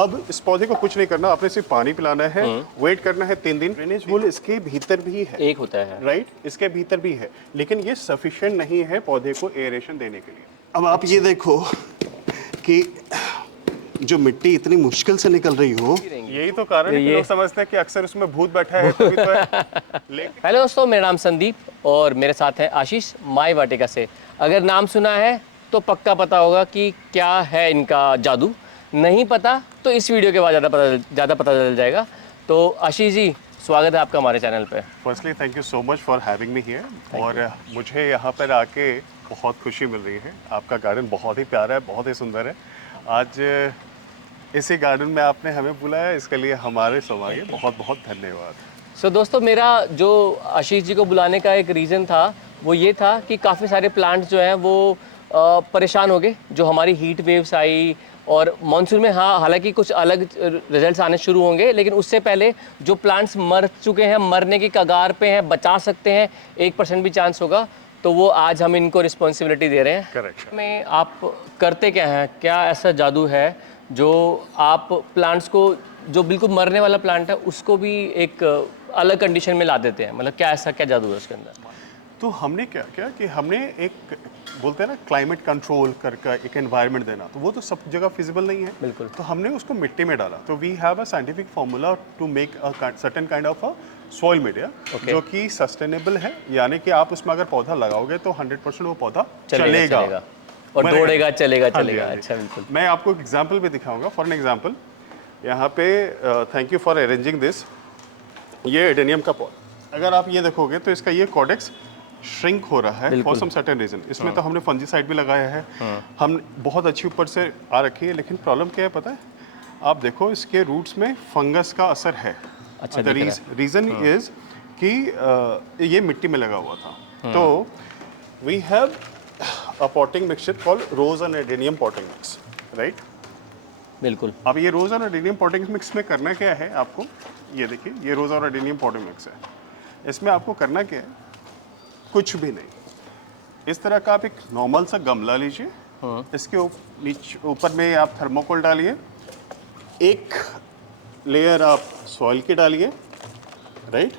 अब इस पौधे को कुछ नहीं करना, आपने सिर्फ पानी पिलाना है, वेट करना है 3 दिन। ड्रेनेज होल इसके भीतर भी है, एक होता है राइट, इसके भीतर भी है, लेकिन ये सफिशिएंट नहीं है पौधे को एरेशन देने के लिए। अब आप ये देखो कि जो मिट्टी इतनी मुश्किल से निकल रही हो, यही तो कारण है कि लोग समझते हैं कि अक्सर उसमें भूत बैठा है, तभी तो है। हेलो दोस्तों, मेरा नाम संदीप और मेरे साथ है आशीष माई वाटिका से। अगर नाम सुना है तो पक्का पता होगा कि क्या है इनका जादू, नहीं पता तो इस वीडियो के बाद ज़्यादा पता चल जाएगा। तो आशीष जी, स्वागत है आपका हमारे चैनल पे। Firstly thank you so much for having me here. और मुझे यहाँ पर आके बहुत खुशी मिल रही है। आपका गार्डन बहुत ही प्यारा है, बहुत ही सुंदर है। आज इसी गार्डन में आपने हमें बुलाया, इसके लिए हमारे समागे बहुत बहुत धन्यवाद। सो दोस्तों, मेरा जो आशीष जी को बुलाने का एक रीज़न था वो ये था कि काफ़ी सारे प्लांट्स जो हैं वो परेशान हो गए, जो हमारी हीट वेव्स आई और मॉनसून में। हाँ, हालांकि कुछ अलग रिजल्ट्स आने शुरू होंगे, लेकिन उससे पहले जो प्लांट्स मर चुके हैं, मरने की कगार पे हैं, बचा सकते हैं, 1% भी चांस होगा, तो वो आज हम इनको रिस्पॉन्सिबिलिटी दे रहे हैं। करेक्ट। में आप करते क्या हैं? क्या ऐसा जादू है जो आप प्लांट्स को, जो बिल्कुल मरने वाला प्लांट है, उसको भी एक अलग कंडीशन में ला देते हैं? मतलब क्या ऐसा क्या जादू है उसके अंदर? तो हमने क्या किया कि हमने एक, बोलते हैं ना, क्लाइमेट कंट्रोल करके एक एनवायरनमेंट देना, तो वो तो सब जगह फिजिबल नहीं है। बिल्कुल। तो हमने उसको मिट्टी में डाला। तो we have a scientific formula to make a certain kind of a soil media, जो कि सस्टेनेबल है, यानी कि आप उसमें अगर पौधा लगाओगे तो 100% वो पौधा चलेगा और दौड़ेगा, चलेगा। हाँ जी, हाँ जी। अच्छा, बिल्कुल। मैं आपको एक एग्जाम्पल भी दिखाऊंगा। फॉर एन एग्जाम्पल, यहाँ पे thank you for arranging this. ये एडेनियम का पौधा, अगर आप ये देखोगे तो इसका ये कॉडेक्स श्रिंक हो रहा है फॉर सम सर्टेन रीजन। इसमें तो हमने फंजीसाइड भी लगाया है, हम बहुत अच्छी ऊपर से आ रखी है, लेकिन प्रॉब्लम क्या है पता है? आप देखो इसके रूट्स में फंगस का असर है। अच्छा, रीजन इज कि ये मिट्टी में लगा हुआ था। तो we have a potting mixture called rose and adenium potting mix, right? बिल्कुल। अब ये रोज और एडेनियम पॉटिंग मिक्स में करना क्या है आपको? ये देखिए, ये रोज और एडेनियम पॉटिंग मिक्स है। इसमें आपको करना क्या है? कुछ भी नहीं। इस तरह का आप एक नॉर्मल सा गमला लीजिए, इसके ऊपर में आप थर्मोकोल डालिए, एक लेयर आप सॉइल की डालिए, राइट?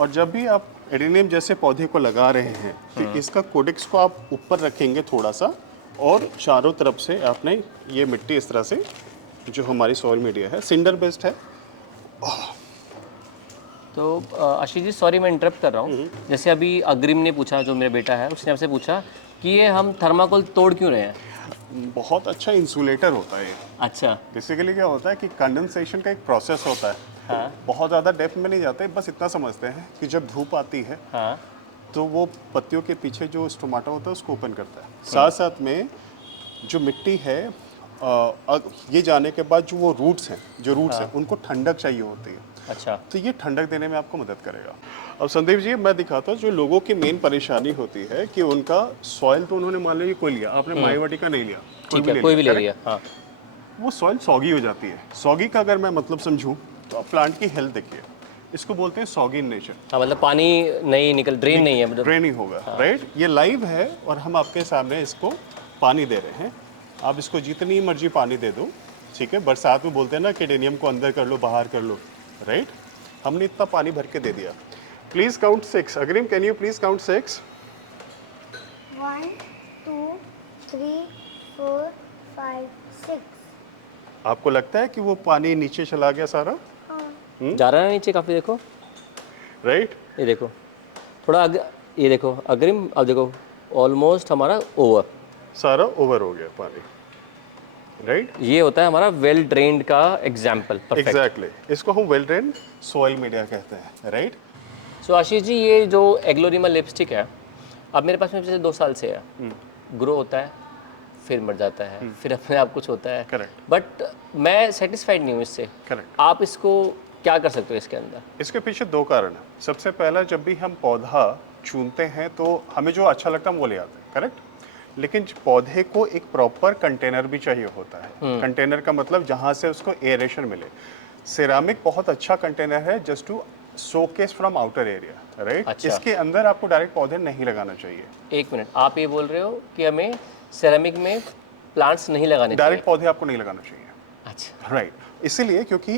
और जब भी आप एडेनियम जैसे पौधे को लगा रहे हैं, तो इसका कोडेक्स को आप ऊपर रखेंगे थोड़ा सा, और चारों तरफ से आपने ये मिट्टी इस तरह से, जो हमारी सॉइल मीडिया है, सिंडर बेस्ड है। तो आशीष जी, सॉरी मैं इंटरप्ट कर रहा हूँ। जैसे अभी अग्रिम ने पूछा, जो मेरा बेटा है, उसने आपसे पूछा कि ये हम थर्माकोल तोड़ क्यों रहे हैं? बहुत अच्छा इंसुलेटर होता है ये। अच्छा। बेसिकली क्या होता है कि कंडेंसेशन का एक प्रोसेस होता है। हाँ। बहुत ज़्यादा डेप्थ में नहीं जाते, बस इतना समझते हैं कि जब धूप आती है, हाँ। तो वो पत्तियों के पीछे जो स्टोमाटा होता है उसको ओपन करता है। साथ साथ में जो मिट्टी है, ये जाने के बाद जो वो रूट्स हैं, हैं, उनको ठंडक चाहिए होती है। अच्छा। तो ये ठंडक देने में आपको मदद करेगा। अब संदीप जी, मैं दिखाता हूँ, जो लोगों की मेन परेशानी होती है कि उनका सॉइल तो उन्होंने मान लिया कोई लिया, आपने माई वाटिका नहीं लिया, ठीक है, कोई भी ले लिया। हाँ। वो सॉइल सॉगी हो जाती है। सॉगी का अगर मैं मतलब समझूं, तो आप प्लांट की हेल्थ देखिए, इसको बोलते हैं सॉगी इन नेचर। हाँ, मतलब पानी नहीं निकल, ड्रेन नहीं है, मतलब ड्रेन नहीं होगा, राइट? ये लाइव है और हम आपके सामने इसको पानी दे रहे हैं। आप इसको जितनी मर्जी पानी दे दो, ठीक है? बरसात में बोलते हैं ना कि एडेनियम को अंदर कर लो, बाहर कर लो, राइट? हमने इतना पानी भर के दे दिया। Please count 6। अग्रिम, कैन यू प्लीज काउंट 6? 1 2 3 4 5 6। आपको लगता है कि वो पानी नीचे चला गया सारा? जा रहा है नीचे काफ़ी, देखो, राइट? ये देखो थोड़ा ये देखो अग्रिम, अब देखो ऑलमोस्ट हमारा ओवर, सारा ओवर हो गया पानी, राइट? ये होता है हमारा वेल ड्रेन्ड का एग्जाम्पल। एग्जैक्टली, इसको हम वेल ड्रेन सॉइल मीडिया कहते हैं, राइट? सो आशीष जी, ये जो एग्लोनिमा लिपस्टिक है, अब मेरे पास में पिछले 2 साल से है। ग्रो होता है, फिर मर जाता है, फिर अपने आप कुछ होता है। करेक्ट। बट मैं सेटिस्फाइड नहीं हूँ इससे। करेक्ट। आप इसको क्या कर सकते हो इसके अंदर? इसके पीछे 2 कारण हैं। सबसे पहला, जब भी हम पौधा चुनते हैं तो हमें जो अच्छा लगता है वो ले आते हैं, करेक्ट? लेकिन पौधे को एक प्रॉपर कंटेनर भी चाहिए होता है। कंटेनर का मतलब जहाँ से उसको एरेशन मिले। सिरामिक बहुत अच्छा कंटेनर है just to showcase from outer area, right? अच्छा। इसके अंदर आपको डायरेक्ट पौधे नहीं लगाना चाहिए। 1 मिनट, आप ये बोल रहे हो कि हमें सेरेमिक में प्लांट्स नहीं लगाने चाहिए? डायरेक्ट पौधे आपको नहीं लगाना चाहिए। अच्छा। राइट, इसीलिए क्योंकि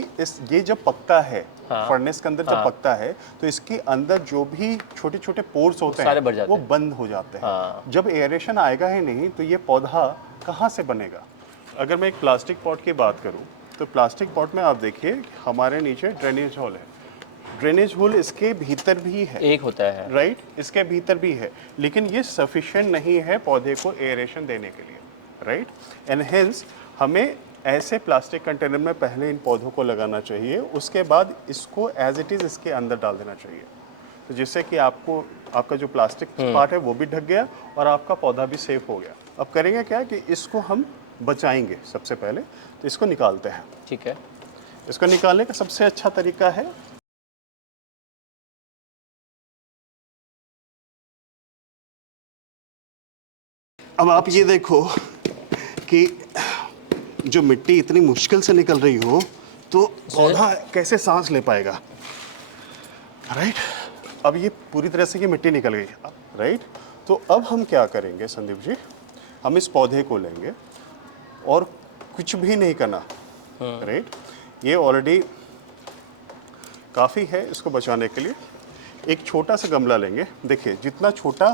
ये जब पकता है, हाँ। फर्नेस के अंदर जब पकता है तो इसके अंदर जो भी छोटे छोटे पोर्स होते सारे भर हैं जाते वो हैं। बंद हो जाते हैं। हाँ। जब एयरेशन आएगा ही नहीं तो ये पौधा कहाँ से बनेगा? अगर मैं एक प्लास्टिक पॉट की बात करूँ तो प्लास्टिक पॉट में आप देखिए हमारे नीचे ड्रेनेज होल है, ड्रेनेज होल इसके भीतर भी है, एक होता है। राइट, इसके भीतर भी है, लेकिन ये सफिशिएंट नहीं है पौधे को एयरेशन देने के लिए, राइट। एंड हेंस हमें ऐसे प्लास्टिक कंटेनर में पहले इन पौधों को लगाना चाहिए, उसके बाद इसको एज इट इज़ इसके अंदर डाल देना चाहिए, तो जिससे कि आपको आपका जो प्लास्टिक पार्ट है वो भी ढक गया और आपका पौधा भी सेफ हो गया। अब करेंगे क्या कि इसको हम बचाएंगे सबसे पहले, तो इसको निकालते हैं। ठीक है। इसको निकालने का सबसे अच्छा तरीका है अब आप ये देखो कि जो मिट्टी इतनी मुश्किल से निकल रही हो तो पौधा कैसे सांस ले पाएगा, राइट। अब ये पूरी तरह से ये मिट्टी निकल गई, राइट। तो अब हम क्या करेंगे संदीप जी, हम इस पौधे को लेंगे और कुछ भी नहीं करना, राइट। ये ऑलरेडी काफ़ी है इसको बचाने के लिए। एक छोटा सा गमला लेंगे, देखिए जितना छोटा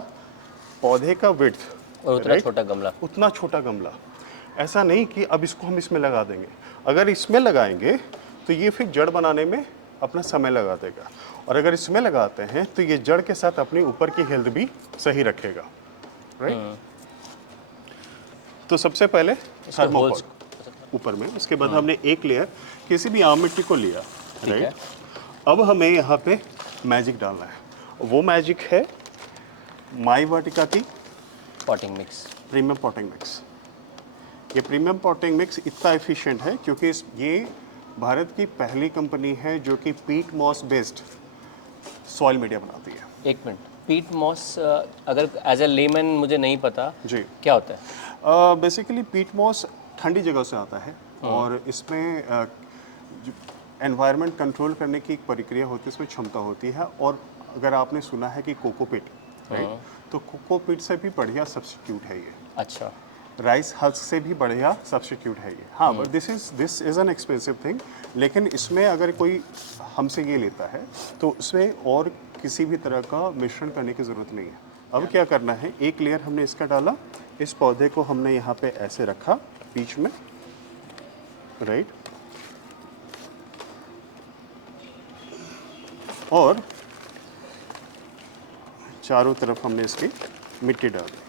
पौधे का विड्थ और उतना छोटा गमला। उतना छोटा गमला। ऐसा नहीं कि अब इसको हम इसमें लगा देंगे, अगर इसमें लगाएंगे तो ये फिर जड़ बनाने में अपना समय लगा देगा, और अगर इसमें लगाते हैं तो ये जड़ के साथ अपनी ऊपर की हेल्थ भी सही रखेगा, राइट। तो सबसे पहले थर्मोकोल ऊपर में, उसके बाद हमने एक लेयर किसी भी आम मिट्टी को लिया, राइट। अब हमें यहाँ पे मैजिक डालना है, वो मैजिक है माई वाटिका की potting mix. Premium potting mix. ये प्रीमियम पॉटिंग मिक्स इतना एफिशिएंट है क्योंकि ये भारत की पहली कंपनी है जो कि पीट मॉस बेस्ड सॉइल मीडिया बनाती है। एक मिनट, पीट मॉस अगर एज ए लेमन मुझे नहीं पता जी, क्या होता है? बेसिकली पीट मॉस ठंडी जगह से आता है और इसमें एनवायरनमेंट कंट्रोल करने की एक प्रक्रिया होती है, इसमें क्षमता होती है। और अगर आपने सुना है कि कोकोपीट, राइट, तो कोकोपीट से भी बढ़िया सब्स्टिट्यूट है ये। अच्छा। राइस हल्क से भी बढ़िया सब्स्टिट्यूट है ये। हाँ, but this is an expensive thing, लेकिन इसमें अगर कोई हमसे ये लेता है तो उसमें और किसी भी तरह का मिश्रण करने की ज़रूरत नहीं है। अब क्या करना है, एक लेयर हमने इसका डाला, इस पौधे को हमने यहाँ पे ऐसे रखा बीच में, राइट, और चारों तरफ हमने इसकी मिट्टी डाल दी।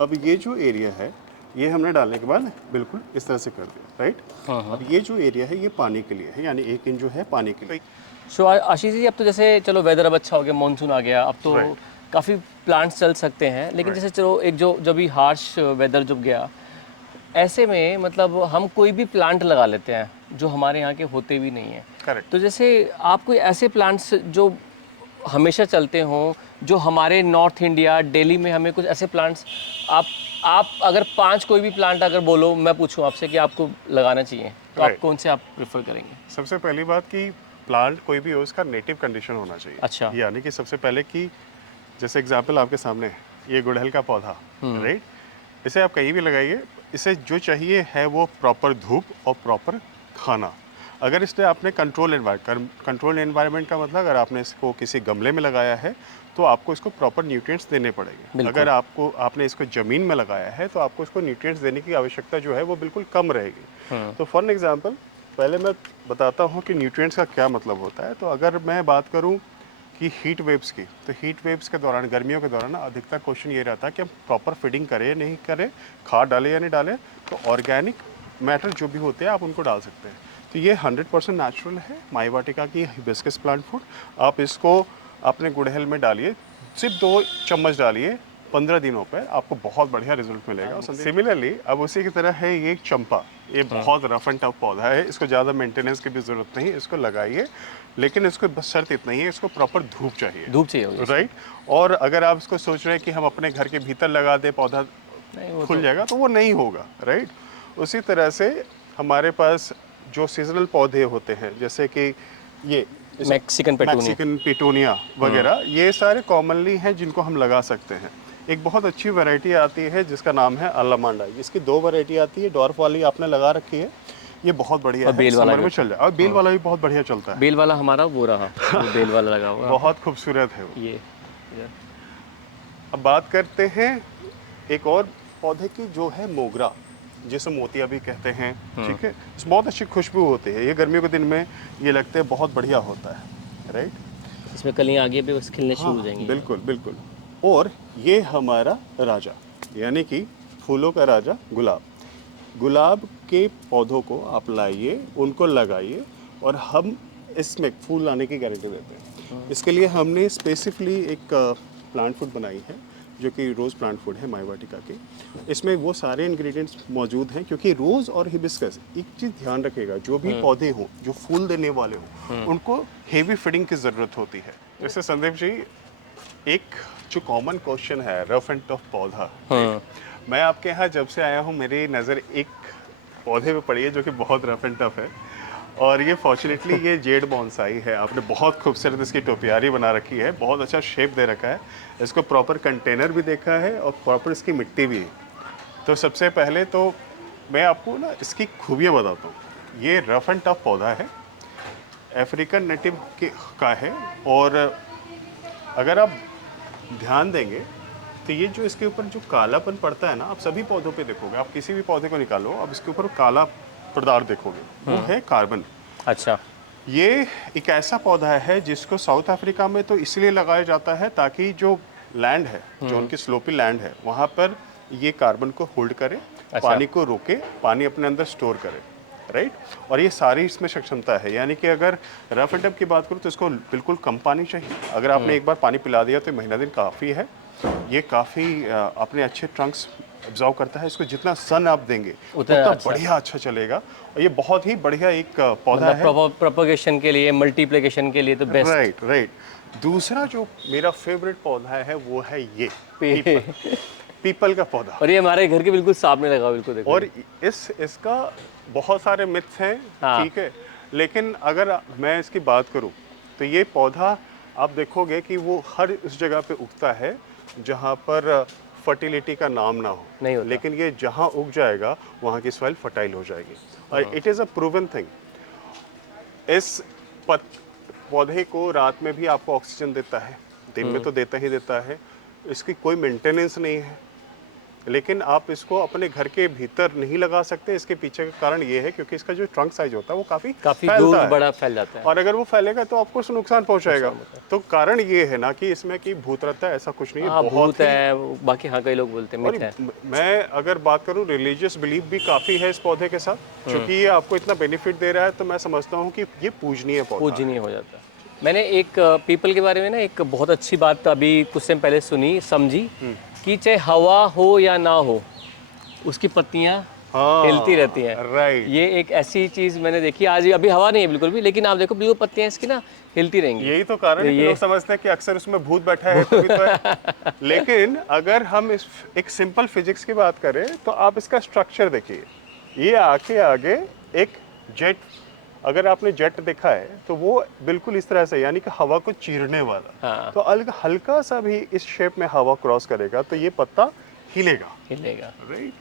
अब ये जो एरिया है ये हमने डालने के बाद बिल्कुल इस तरह से कर दिया, राइट। अब ये जो एरिया है ये पानी के लिए है, यानी 1 इंच जो है पानी के लिए। सो आशीष जी, अब तो जैसे चलो वेदर अब अच्छा हो गया, मानसून आ गया, अब तो Right. काफ़ी प्लांट्स चल सकते हैं, लेकिन जैसे चलो एक जो जब भी हार्श वेदर जब गया, ऐसे में मतलब हम कोई भी प्लांट लगा लेते हैं जो हमारे यहाँ के होते भी नहीं हैं। करेक्ट। तो जैसे आप कोई ऐसे प्लांट्स जो हमेशा चलते हों, जो हमारे नॉर्थ इंडिया दिल्ली में हमें कुछ ऐसे प्लांट्स आप अगर 5 कोई भी प्लांट अगर बोलो, मैं पूछूं आपसे कि आपको लगाना चाहिए, तो आप Right. कौन से आप प्रेफर करेंगे? सबसे पहली बात कि प्लांट कोई भी हो उसका नेटिव कंडीशन होना चाहिए। अच्छा। यानी कि सबसे पहले कि जैसे एग्जांपल आपके सामने है, ये गुड़हल का पौधा, राइट, इसे आप कहीं भी लगाइए, इसे जो चाहिए है वो प्रॉपर धूप और प्रॉपर खाना। अगर इसने आपने कंट्रोल एनवायरनमेंट का मतलब अगर आपने इसको किसी गमले में लगाया है तो आपको इसको प्रॉपर न्यूट्रिएंट्स देने पड़ेंगे। अगर आपने इसको ज़मीन में लगाया है तो आपको इसको न्यूट्रिएंट्स देने की आवश्यकता जो है वो बिल्कुल कम रहेगी। तो फॉर एग्जांपल पहले मैं बताता हूँ कि न्यूट्रिएंट्स का क्या मतलब होता है। तो अगर मैं बात करूँ कि हीट वेव्स की, तो हीट वेव्स के दौरान, गर्मियों के दौरान अधिकतर क्वेश्चन ये रहता है कि हम प्रॉपर फीडिंग करें या नहीं करें, खाद डालें या नहीं डालें। तो ऑर्गेनिक मैटर जो भी होते हैं आप उनको डाल सकते हैं। तो ये 100% नेचुरल है, माई वाटिका की हिबिस्कस प्लांट फूड। आप इसको अपने गुड़हल में डालिए, सिर्फ 2 चम्मच डालिए, 15 दिनों पर आपको बहुत बढ़िया रिजल्ट मिलेगा। सिमिलरली अब उसी की तरह है ये चंपा, ये बहुत रफ एंड टफ पौधा है, इसको ज़्यादा मेंटेनेंस की भी ज़रूरत नहीं, इसको लगाइए, लेकिन इसको बस शर्त इतना ही है, इसको प्रॉपर धूप चाहिए। धूप चाहिए होगी। राइट। और अगर आप इसको सोच रहे हैं कि हम अपने घर के भीतर लगा दें, पौधा खुल जाएगा, तो वो नहीं होगा, राइट। उसी तरह से हमारे पास जो सीजनल पौधे होते हैं, जैसे कि ये मैक्सिकन पेटूनिया। मैक्सिकन पिटूनिया वगैरह, ये सारे कॉमनली हैं जिनको हम लगा सकते हैं। एक बहुत अच्छी वैरायटी आती है जिसका नाम है अलामांडा। इसकी 2 वैरायटी आती है, डॉर्फ वाली आपने लगा रखी है, ये बहुत बढ़िया और है, बेल वाला समर में चल जाए। और बेल वाला भी बहुत बढ़िया चलता है, बेल वाला हमारा वो रहा, वो बेल वाला लगा हुआ बहुत खूबसूरत है वो। ये इधर। अब बात करते हैं एक और पौधे की, जो है मोगरा, जिसे मोतिया भी कहते हैं, ठीक है। इसमें बहुत अच्छी खुशबू होती है, ये गर्मियों के दिन में ये लगते हैं बहुत बढ़िया होता है, राइट। इसमें कलियां आगे भी बस खिलने शुरू हो जाएंगी। बिल्कुल बिल्कुल। और ये हमारा राजा, यानी कि फूलों का राजा गुलाब। गुलाब के पौधों को आप लाइए, उनको लगाइए, और हम इसमें फूल लाने की गारंटी देते हैं। इसके लिए हमने स्पेसिफिकली एक प्लांट फूड बनाई है, जो कि रोज़ प्लांट फूड है माई वाटिका की। इसमें वो सारे इंग्रेडिएंट्स मौजूद हैं, क्योंकि रोज़ और हिबिस्कस, एक चीज़ ध्यान रखिएगा, जो भी पौधे हों जो फूल देने वाले हों, उनको हेवी फीडिंग की ज़रूरत होती है। जैसे संदीप जी, एक जो कॉमन क्वेश्चन है, रफ एंड टफ पौधा, मैं आपके यहाँ जब से आया हूँ मेरी नज़र एक पौधे पे पड़ी है जो कि बहुत रफ एंड टफ है, और ये फॉर्चुनेटली ये जेड बॉन्साई है। आपने बहुत खूबसूरत इसकी टोपियारी बना रखी है, बहुत अच्छा शेप दे रखा है, इसको प्रॉपर कंटेनर भी देखा है और प्रॉपर इसकी मिट्टी भी है। तो सबसे पहले तो मैं आपको ना इसकी खूबियाँ बताता हूँ। ये रफ एंड टफ पौधा है, अफ्रीकन नेटिव का है, और अगर आप ध्यान देंगे तो ये जो इसके ऊपर जो कालापन पड़ता है ना, आप सभी पौधों पे देखोगे, आप किसी भी पौधे को निकालो, अब इसके ऊपर काला पदार्थ देखोगे, वो है कार्बन। अच्छा। ये एक ऐसा पौधा है जिसको साउथ अफ्रीका में तो इसलिए लगाया जाता है ताकि जो लैंड है, जो उनकी स्लोपी लैंड है, वहाँ पर ये कार्बन को होल्ड करे, पानी को रोके, पानी अपने अंदर स्टोर करे, राइट। और ये सारी इसमें सक्षमता है, यानी कि अगर रफ एंड टफ की बात करूँ तो इसको बिल्कुल कम पानी चाहिए। अगर आपने एक बार पानी पिला दिया तो महीना दिन काफ़ी है। ये काफ़ी अपने अच्छे ट्रंक्स ऑब्जर्व करता है, इसको जितना सन आप देंगे उतना बढ़िया अच्छा चलेगा। और ये बहुत ही बढ़िया एक पौधा है प्रोपगेशन के लिए, मल्टीप्लिकेशन के लिए तो बेस्ट। Right right. दूसरा जो मेरा फेवरेट पौधा है वो है ये पीपल का पौधा, और ये हमारे घर के बिल्कुल सामने लगा, बिल्कुल देखो। और इसका बहुत सारे मिथ्स हैं, ठीक है, लेकिन अगर मैं इसकी बात करूं तो ये पौधा आप देखोगे कि वो हर उस जगह पे उगता है जहां पर फर्टिलिटी का नाम ना हो, नहीं होता। लेकिन ये जहां उग जाएगा वहां की सॉइल फर्टाइल हो जाएगी, और it is a proven thing. इस पौधे को रात में भी आपको ऑक्सीजन देता है, दिन में तो देता ही देता है, इसकी कोई मेंटेनेंस नहीं है, लेकिन आप इसको अपने घर के भीतर नहीं लगा सकते। इसके पीछे का कारण ये है क्योंकि इसका जो ट्रंक साइज होता है वो काफ़ी दूर बड़ा फैल जाता है, और अगर वो फैलेगा तो आपको उसको नुकसान पहुंचाएगा। तो कारण ये है ना कि इसमें कि भूत रहता है, ऐसा कुछ नहीं है। भूत है बाकी, हाँ कई लोग बोलते हैं मिथ है। मैं अगर बात करूं, रिलीजियस बिलीफ भी काफ़ी है इस पौधे के साथ, क्योंकि ये आपको इतना बेनिफिट दे रहा है, तो मैं समझता हूँ कि ये पूजनीय पौधा, पूजनीय हो जाता है। मैंने एक पीपल के बारे में ना एक बहुत अच्छी बात अभी कुछ टाइम पहले सुनी, समझी, कि चाहे हवा हो या ना हो, उसकी पत्तियां हिलती रहती हैं। राइट। ये एक ऐसी चीज मैंने देखी। आज अभी हवा नहीं है बिल्कुल भी, लेकिन आप देखो बिल्कुल पत्तियां इसकी ना हिलती रहेंगी। यही तो कारण है कि लोग समझते हैं कि अक्सर उसमें भूत बैठा है, तभी तो है। लेकिन अगर हम इस एक सिंपल फिजिक्स की बात करें तो आप इसका स्ट्रक्चर देखिए, ये आके आगे एक जेट, अगर आपने जेट देखा है तो वो बिल्कुल इस तरह से, यानी कि हवा को चीरने वाला। हाँ। तो हल्का सा भी इस शेप में हवा क्रॉस करेगा तो ये पत्ता हिलेगा, हिलेगा, राइट।